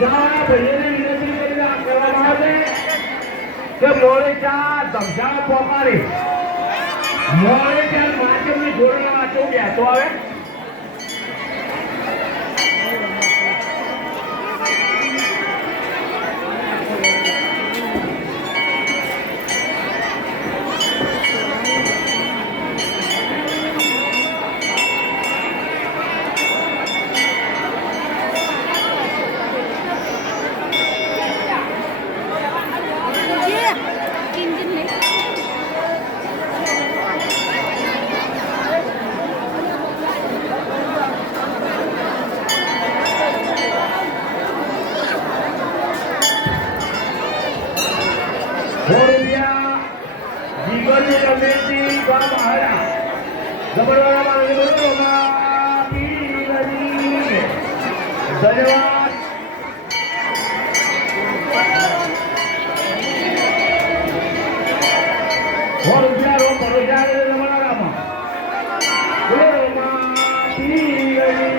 ચા ભાઈઓને વિનંતી કરીને કે મોડે ચા ધમશાળા પોકારી મોડે ચા માધ્યમની જોડે વાંચો બેસો આવે. જીગરની રમેશજી ગામ હારા ગબરવાળામાં. ધન્યવાદ સો રૂપિયા